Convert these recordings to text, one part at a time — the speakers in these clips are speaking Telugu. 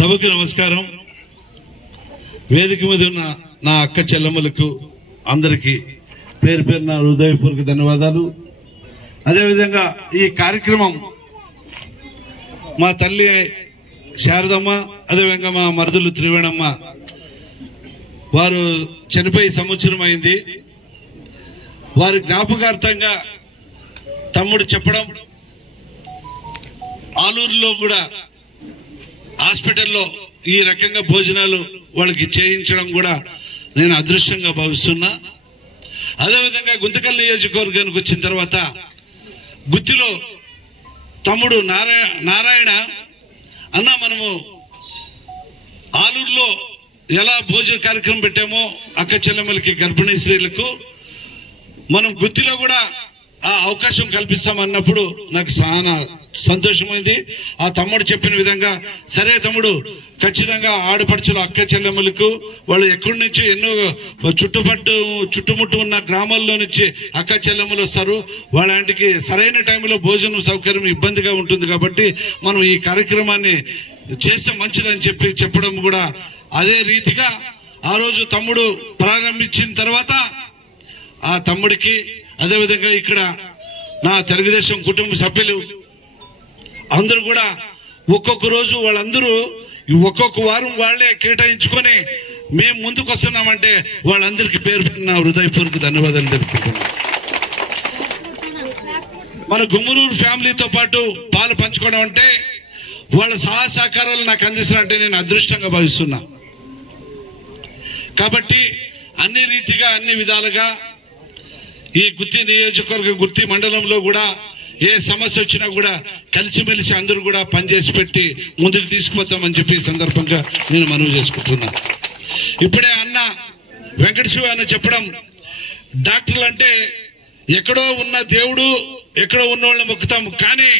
సభకు నమస్కారం. వేదిక మీద ఉన్న నా అక్క చెల్లెమ్మలకు అందరికీ పేరు పేరు నా హృదయపూర్వక ధన్యవాదాలు. అదేవిధంగా ఈ కార్యక్రమం మా తల్లి శారదమ్మ అదేవిధంగా మా మరుదులు త్రివేణమ్మ వారు చనిపోయి సంవత్సరం అయింది. వారి జ్ఞాపకార్థంగా తమ్ముడు చెప్పడం ఆలూరులో కూడా హాస్పిటల్లో ఈ రకంగా భోజనాలు వాళ్ళకి చేయించడం కూడా నేను అదృష్టంగా భావిస్తున్నా. అదేవిధంగా గుంతకల్ నియోజకవర్గానికి వచ్చిన తర్వాత గుత్తిలో తమ్ముడు నారాయణ నారాయణ అన్న మనము ఆలూరులో ఎలా భోజన కార్యక్రమం పెట్టామో అక్క చెల్లెమ్మలకి గర్భిణీ స్త్రీలకు మనం గుత్తిలో కూడా ఆ అవకాశం కల్పిస్తామన్నప్పుడు నాకు చాలా సంతోషమైంది. ఆ తమ్ముడు చెప్పిన విధంగా సరే తమ్ముడు ఖచ్చితంగా ఆడపడుచులు అక్క చెల్లెమ్మలకు వాళ్ళు ఎక్కడి నుంచి ఎన్నో చుట్టుపట్టు చుట్టుముట్టు ఉన్న గ్రామాల్లో నుంచి అక్క చెల్లెమ్మలు వస్తారు. వాళ్ళంటికి సరైన టైంలో భోజనం సౌకర్యం ఇబ్బందిగా ఉంటుంది కాబట్టి మనం ఈ కార్యక్రమాన్ని చేస్తే మంచిదని చెప్పి చెప్పడం కూడా అదే రీతిగా ఆ రోజు తమ్ముడు ప్రారంభించిన తర్వాత ఆ తమ్ముడికి అదేవిధంగా ఇక్కడ నా తెలుగుదేశం కుటుంబ సభ్యులు అందరూ కూడా ఒక్కొక్క రోజు వాళ్ళందరూ ఒక్కొక్క వారం వాళ్ళే కేటాయించుకొని మేము ముందుకు వస్తున్నామంటే వాళ్ళందరికీ పేరు పేరు నా హృదయపూర్వక ధన్యవాదాలు తెలుపుకుంటున్నాను. మన గుమ్మరూరు ఫ్యామిలీతో పాటు పాలు పంచుకోవడం అంటే వాళ్ళ సహా సహకారాలు నాకు అందిస్తున్నారంటే నేను అదృష్టంగా భావిస్తున్నా. కాబట్టి అన్ని రీతిగా అన్ని విధాలుగా ఈ గుత్తి నియోజకవర్గం గుత్తి మండలంలో కూడా ఏ సమస్య వచ్చినా కూడా కలిసిమెలిసి అందరూ కూడా పనిచేసి పెట్టి ముందుకు తీసుకుపోతామని చెప్పి సందర్భంగా నేను మనవి చేసుకుంటున్నా. ఇప్పుడే అన్న వెంకటశివ అని చెప్పడం డాక్టర్లు అంటే ఎక్కడో ఉన్న దేవుడు ఎక్కడో ఉన్న వాళ్ళని మొక్కుతాము కానీ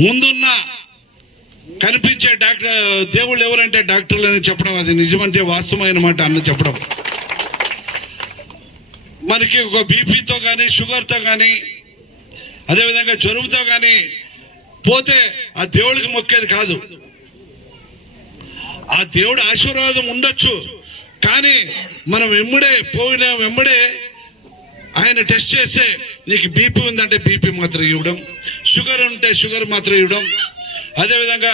ముందున్న కనిపించే డాక్టర్ దేవుళ్ళు ఎవరంటే డాక్టర్లు అని చెప్పడం అది నిజమంటే వాస్తవమైన మాట అన్న చెప్పడం. మనకి ఒక బీపీతో కానీ షుగర్తో కానీ అదేవిధంగా జ్వరంతో కానీ పోతే ఆ దేవుడికి మొక్కేది కాదు. ఆ దేవుడి ఆశీర్వాదం ఉండొచ్చు. కానీ మనం వెంబడే పోయిన వెంబడే ఆయన టెస్ట్ చేస్తే నీకు బీపీ ఉందంటే బీపీ మాత్రం ఇవ్వడం షుగర్ ఉంటే షుగర్ మాత్రం ఇవ్వడం అదేవిధంగా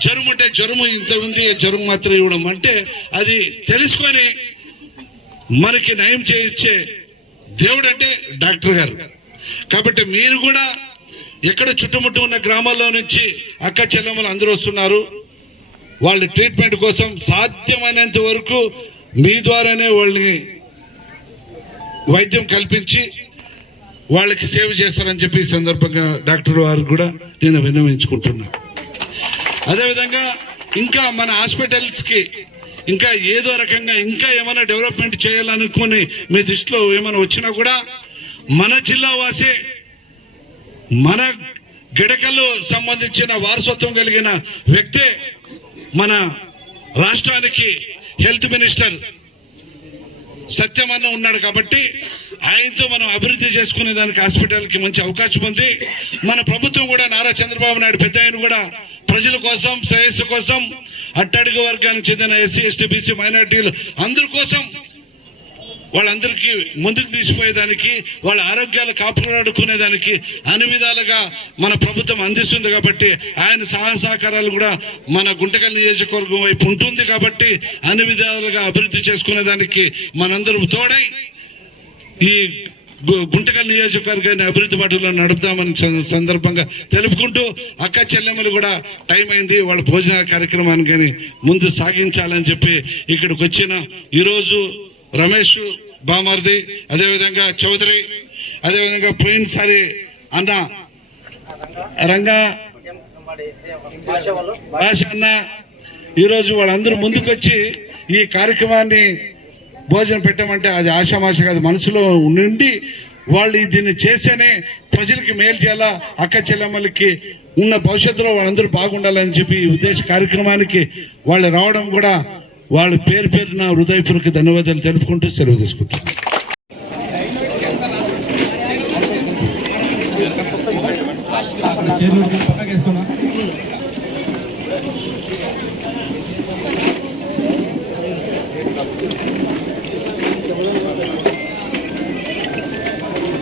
జ్వరం ఉంటే జ్వరము ఇంత ఉంది జ్వరం మాత్రం ఇవ్వడం అంటే అది తెలుసుకొని మనకి నయం చేయించే దేవుడు అంటే డాక్టర్ గారు. కాబట్టి మీరు కూడా ఎక్కడ చుట్టుముట్టు ఉన్న గ్రామాల్లో నుంచి అక్క చెల్లెమ్మలు అందరూ వస్తున్నారు. వాళ్ళ ట్రీట్మెంట్ కోసం సాధ్యమైనంత వరకు మీ ద్వారానే వాళ్ళని వైద్యం కల్పించి వాళ్ళకి సేవ చేస్తారని చెప్పి సందర్భంగా డాక్టర్ వారు కూడా నేను విన్నవించుకుంటున్నా. అదేవిధంగా ఇంకా మన హాస్పిటల్స్కి ఇంకా ఏదో రకంగా ఇంకా ఏమైనా డెవలప్మెంట్ చేయాలనుకుని మీ దృష్టిలో ఏమైనా వచ్చినా కూడా మన జిల్లా వాసే మన గిడకలు సంబంధించిన వారసత్వం కలిగిన వ్యక్తే మన రాష్ట్రానికి హెల్త్ మినిస్టర్ సత్యమన్న ఉన్నాడు కాబట్టి ఆయనతో మనం అభివృద్ధి చేసుకునే దానికి హాస్పిటల్కి మంచి అవకాశం ఉంది. మన ప్రభుత్వం కూడా నారా చంద్రబాబు నాయుడు పెద్ద ఆయన కూడా ప్రజల కోసం శ్రేయస్సు కోసం అట్టడుగు వర్గానికి చెందిన ఎస్సీ ఎస్టీ బీసీ మైనార్టీలు అందరి కోసం వాళ్ళందరికీ ముందుకు తీసిపోయేదానికి వాళ్ళ ఆరోగ్యాలు కాపాడుకునేదానికి అన్ని విధాలుగా మన ప్రభుత్వం అందిస్తుంది కాబట్టి ఆయన సహాయ సహకారాలు కూడా మన గుంటకల్ నియోజకవర్గం వైపు ఉంటుంది కాబట్టి అన్ని విధాలుగా అభివృద్ధి చేసుకునేదానికి మనందరం తోడై ఈ గు- గుంటకల్ నియోజకవర్గాన్ని అభివృద్ధి బాటలో నడుపుతామని సందర్భంగా తెలుపుకుంటూ అక్క చెల్లెమ్మలు కూడా టైం అయింది వాళ్ళ భోజన కార్యక్రమాన్ని కానీ ముందు సాగించాలని చెప్పి ఇక్కడికి వచ్చిన ఈరోజు రమేష్ బామర్ది అదేవిధంగా చౌదరి అదేవిధంగా పోయినసారి అన్న రంగా భాష అన్న. ఈరోజు వాళ్ళందరూ ముందుకొచ్చి ఈ కార్యక్రమాన్ని భోజనం పెట్టమంటే అది ఆశామాష కాదు మనసులో నుండి వాళ్ళు దీన్ని చేస్తేనే ప్రజలకి మేలు చేయాలా అక్క చెల్లెమ్మలకి ఉన్న భవిష్యత్తులో వాళ్ళందరూ బాగుండాలని చెప్పి ఈ ఉద్దేశ కార్యక్రమానికి వాళ్ళు రావడం కూడా వాళ్ళ పేరు పేరు నా హృదయపూర్వక ధన్యవాదాలు తెలుపుకుంటూ సెలవు తీసుకుంటారు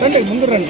రండి ముందు రండి.